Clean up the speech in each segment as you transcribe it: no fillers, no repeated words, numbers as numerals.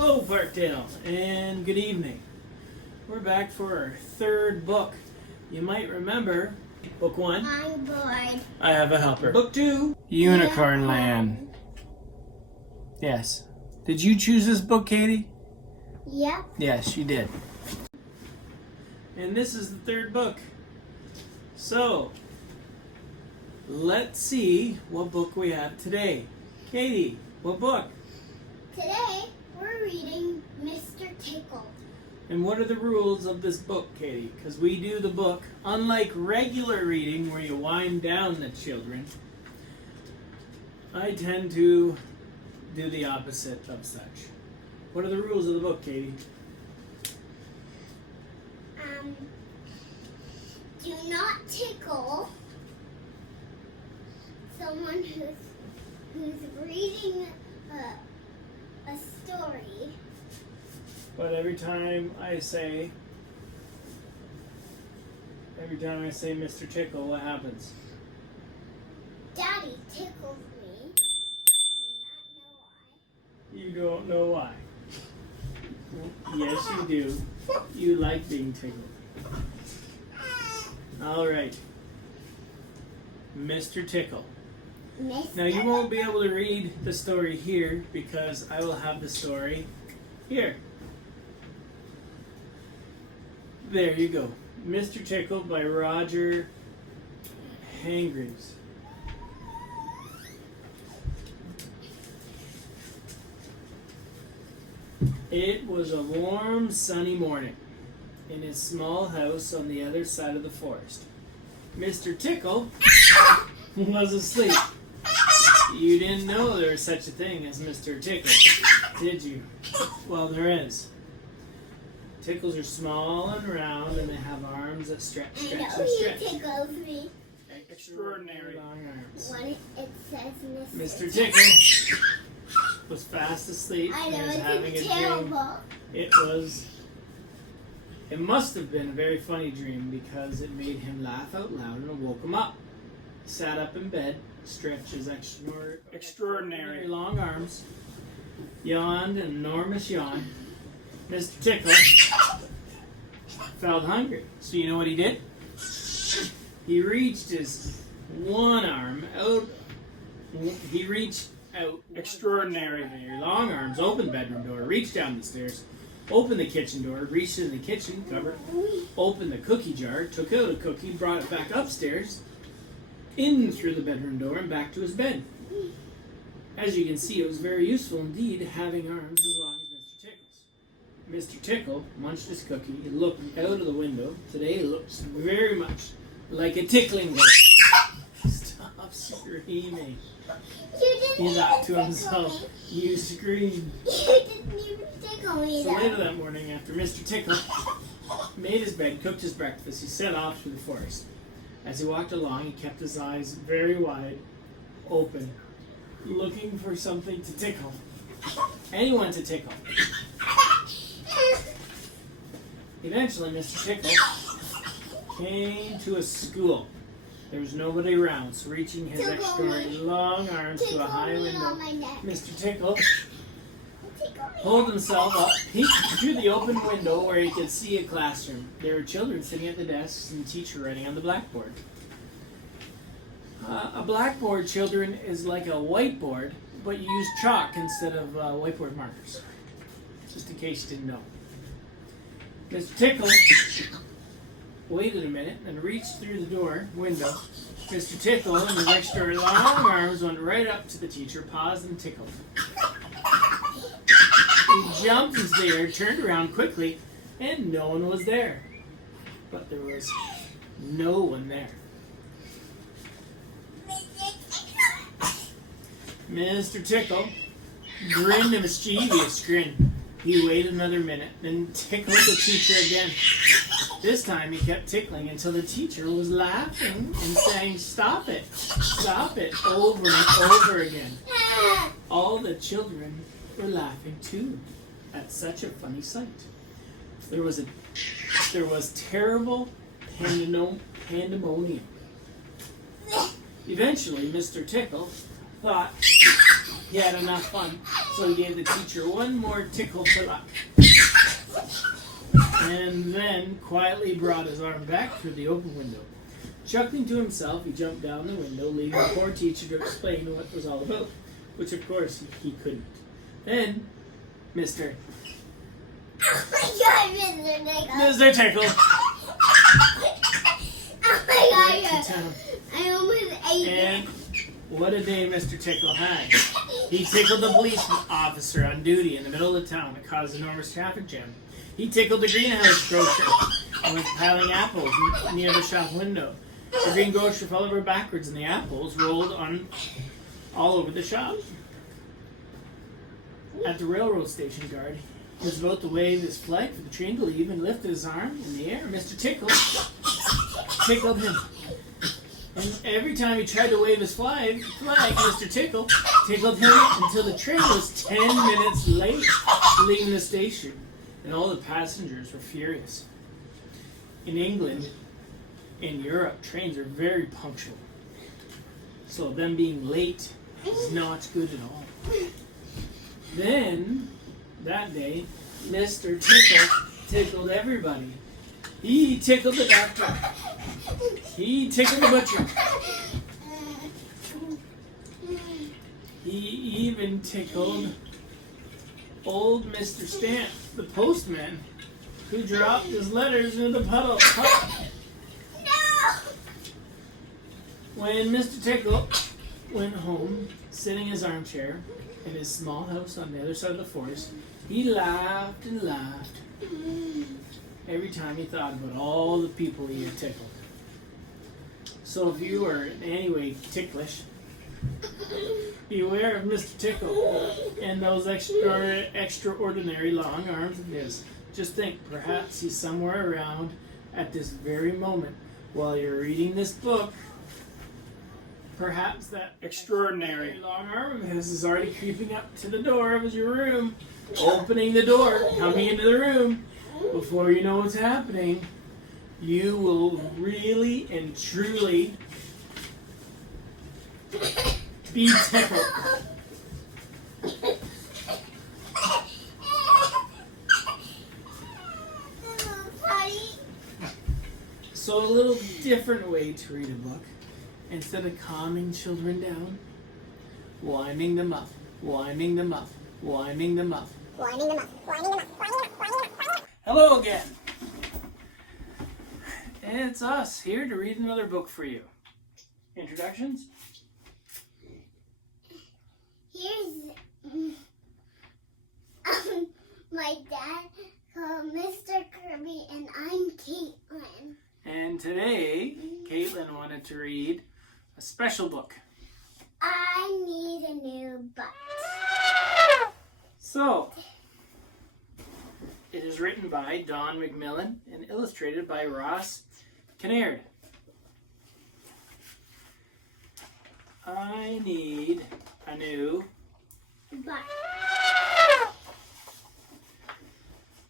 Oh, Parkdale, and good evening. We're back for our third book. You might remember book 1. I'm bored. I have a helper. Book 2. Unicorn Land. Yes. Did you choose this book, Katie? Yep. Yes, you did. And this is the third book. So, let's see what book we have today. Katie, what book? Today, we're reading Mr. Tickle. And what are the rules of this book, Katie? Because we do the book, unlike regular reading where you wind down the children, I tend to do the opposite of such. What are the rules of the book, Katie? Do not tickle someone who's reading a story. But every time I say Mr. Tickle, what happens? Daddy tickles me. You don't know why. Yes, you do. You like being tickled. All right. Mr. Tickle. Now, you won't be able to read the story here because I will have the story here. There you go. Mr. Tickle by Roger Hangreaves. It was a warm, sunny morning in his small house on the other side of the forest. Mr. Tickle was asleep. You didn't know there was such a thing as Mr. Tickle, did you? Well, there is. Tickles are small and round, and they have arms that stretch, I stretch, know and he stretch. tickles me. Extraordinary long arms. When it says Mr. Tickle was fast asleep I and know, was it's having a terrible. dream. It must have been a very funny dream because it made him laugh out loud and it woke him up. He sat up in bed, stretched his extraordinary long arms, yawned an enormous yawn. Mr. Tickle felt hungry, so you know what he did? He reached his one arm out. He reached out extraordinary long arms, opened the bedroom door, reached down the stairs, opened the kitchen door, reached in the kitchen cupboard, opened the cookie jar, took out a cookie, brought it back upstairs, in through the bedroom door, and back to his bed. As you can see, it was very useful indeed having arms as long as Mr. Tickle's. Mr. Tickle munched his cookie, he looked out of the window. Today it looks very much like a tickling day. Stop screaming. He thought to himself, you screamed. You didn't even tickle me So though. later that morning, after Mr. Tickle made his bed, cooked his breakfast, he set off through the forest. As he walked along, he kept his eyes very wide open, looking for something to tickle. Anyone to tickle. Eventually, Mr. Tickle came to a school. There was nobody around, so reaching his extraordinary long arms to a high window, Mr. Tickle pulled himself up, peeked through the open window where he could see a classroom. There were children sitting at the desks and the teacher writing on the blackboard. A blackboard, children, is like a whiteboard, but you use chalk instead of whiteboard markers. Just in case you didn't know. Mr. Tickle waited a minute and reached through the window. Mr. Tickle and his extra long arms went right up to the teacher, paused and tickled. He jumped into the air, turned around quickly, and no one was there. But there was no one there. Mr. Tickle grinned a mischievous grin. He waited another minute, then tickled the teacher again. This time he kept tickling until the teacher was laughing and saying, "Stop it, over and over again." All the children were laughing too at such a funny sight. There was terrible pandemonium. Eventually, Mr. Tickle thought He had enough fun, so he gave the teacher one more tickle for luck. And then quietly brought his arm back through the open window. Chuckling to himself, he jumped down the window, leaving the poor teacher to explain what it was all about, which of course he couldn't. Then, Mr. Oh my God, Mr. Tickle. Tickle Oh my went God. to town. I almost ate And what a day Mr. Tickle had. He tickled the police officer on duty in the middle of the town that caused an enormous traffic jam. He tickled the greenhouse grocer and was piling apples near the shop window. The green grocer fell over backwards and the apples rolled on all over the shop. At the railroad station guard, he was about to wave his flag for the train to leave and lifted his arm in the air. Mr. Tickle tickled him. And every time he tried to wave his flag, Mr. Tickle tickled him until the train was 10 minutes late leaving the station. And all the passengers were furious. In England, in Europe, trains are very punctual. So them being late is not good at all. Then, that day, Mr. Tickle tickled everybody. He tickled the doctor. He tickled the butcher. He even tickled old Mr. Stamp, the postman, who dropped his letters into the puddle. No! When Mr. Tickle went home, sitting in his armchair in his small house on the other side of the forest, he laughed and laughed every time he thought about all the people he had tickled. So if you are in any way ticklish, beware of Mr. Tickle and those extraordinary long arms of his. Just think, perhaps he's somewhere around at this very moment while you're reading this book. Perhaps that extraordinary long arm of his is already creeping up to the door of your room, opening the door, coming into the room. Before you know what's happening, you will really and truly be tickled. So a little different way to read a book. Instead of calming children down, winding them up, winding them up, winding them up. Winding them up, winding them up, winding them up, winding them up, winding them up. Hello again. It's us here to read another book for you. Introductions? Here's my dad called Mr. Kirby, and I'm Caitlin. And today, Caitlin wanted to read a special book. I need a new butt. So, it is written by Don McMillan and illustrated by Ross Kinnaird. I need a new Butt.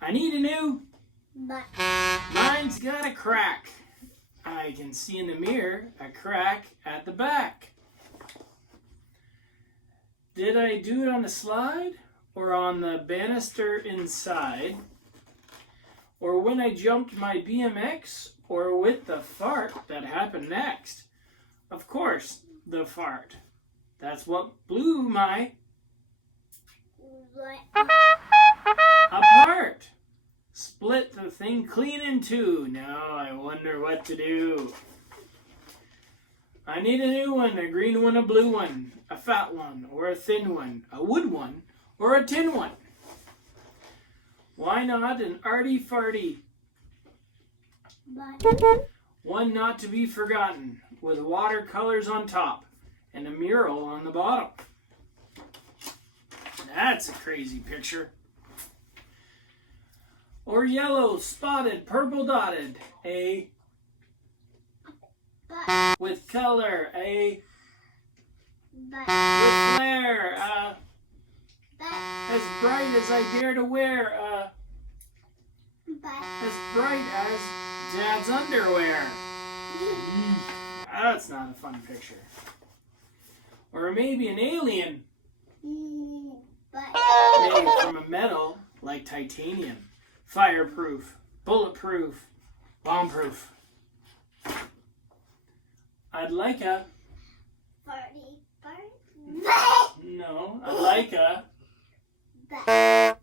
I need a new Butt. Mine's got a crack. I can see in the mirror a crack at the back. Did I do it on the slide or on the banister inside? Or when I jumped my BMX or with the fart that happened next? Of course, the fart. That's what blew my Butt. apart. Split the thing clean in two. Now I wonder what to do. I need a new one, a green one, a blue one, a fat one, or a thin one, a wood one, or a tin one. Why not an arty-farty? Butt. One not to be forgotten, with watercolors on top and a mural on the bottom. That's a crazy picture. Or yellow, spotted, purple dotted, a Butt. with color, a Butt. with flair, Butt. as bright as I dare to wear, Butt. as bright as Dad's underwear. That's not a fun picture. Or maybe an alien Made from a metal like titanium. Fireproof, bulletproof, bombproof. I'd like a... No, I'd like a...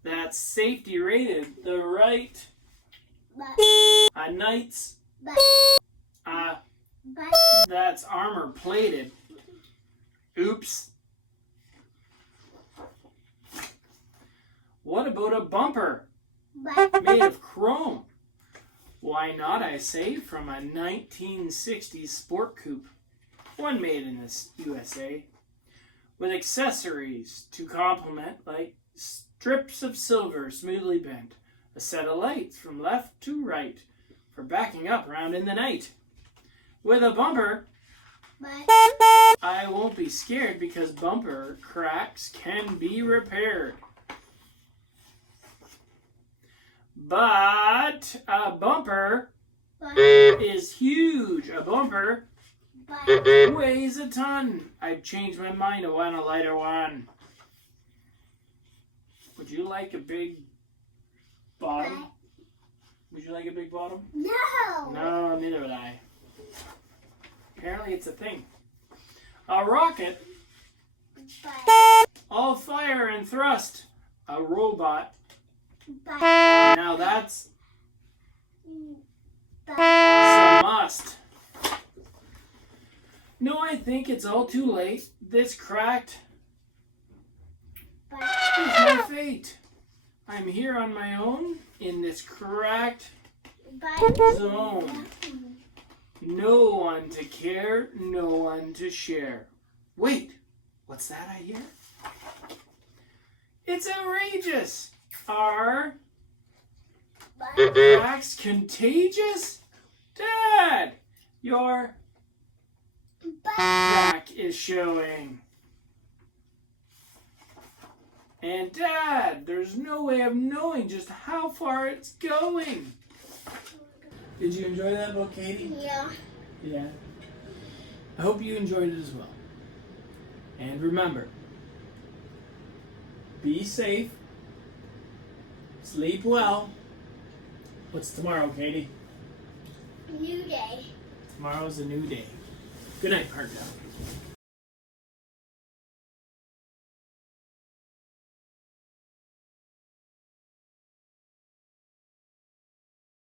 That's safety rated the right... A knight's... That's armor plated. Oops. What about a bumper? Made of chrome. Why not, I say, from a 1960s sport coupe. One made in the USA. With accessories to complement, like strips of silver smoothly bent. A set of lights from left to right for backing up around in the night. With a bumper, I won't be scared because bumper cracks can be repaired. But a bumper is huge. A bumper weighs a ton. I've changed my mind. I want a lighter one. Would you like a big bottom? Would you like a big bottom? No. No, neither would I. Apparently it's a thing. A rocket. All fire and thrust. A robot. Now that's a must. No, I think it's all too late. This cracked is my fate. I'm here on my own in this cracked zone. No one to care, no one to share. Wait, what's that I hear? It's outrageous. Are cracks contagious? Dad, your crack is showing. And Dad, there's no way of knowing just how far it's going. Did you enjoy that book, Katie? Yeah. Yeah. I hope you enjoyed it as well. And remember, be safe, sleep well. What's tomorrow, Katie? New day. Tomorrow's a new day. Good night, partner.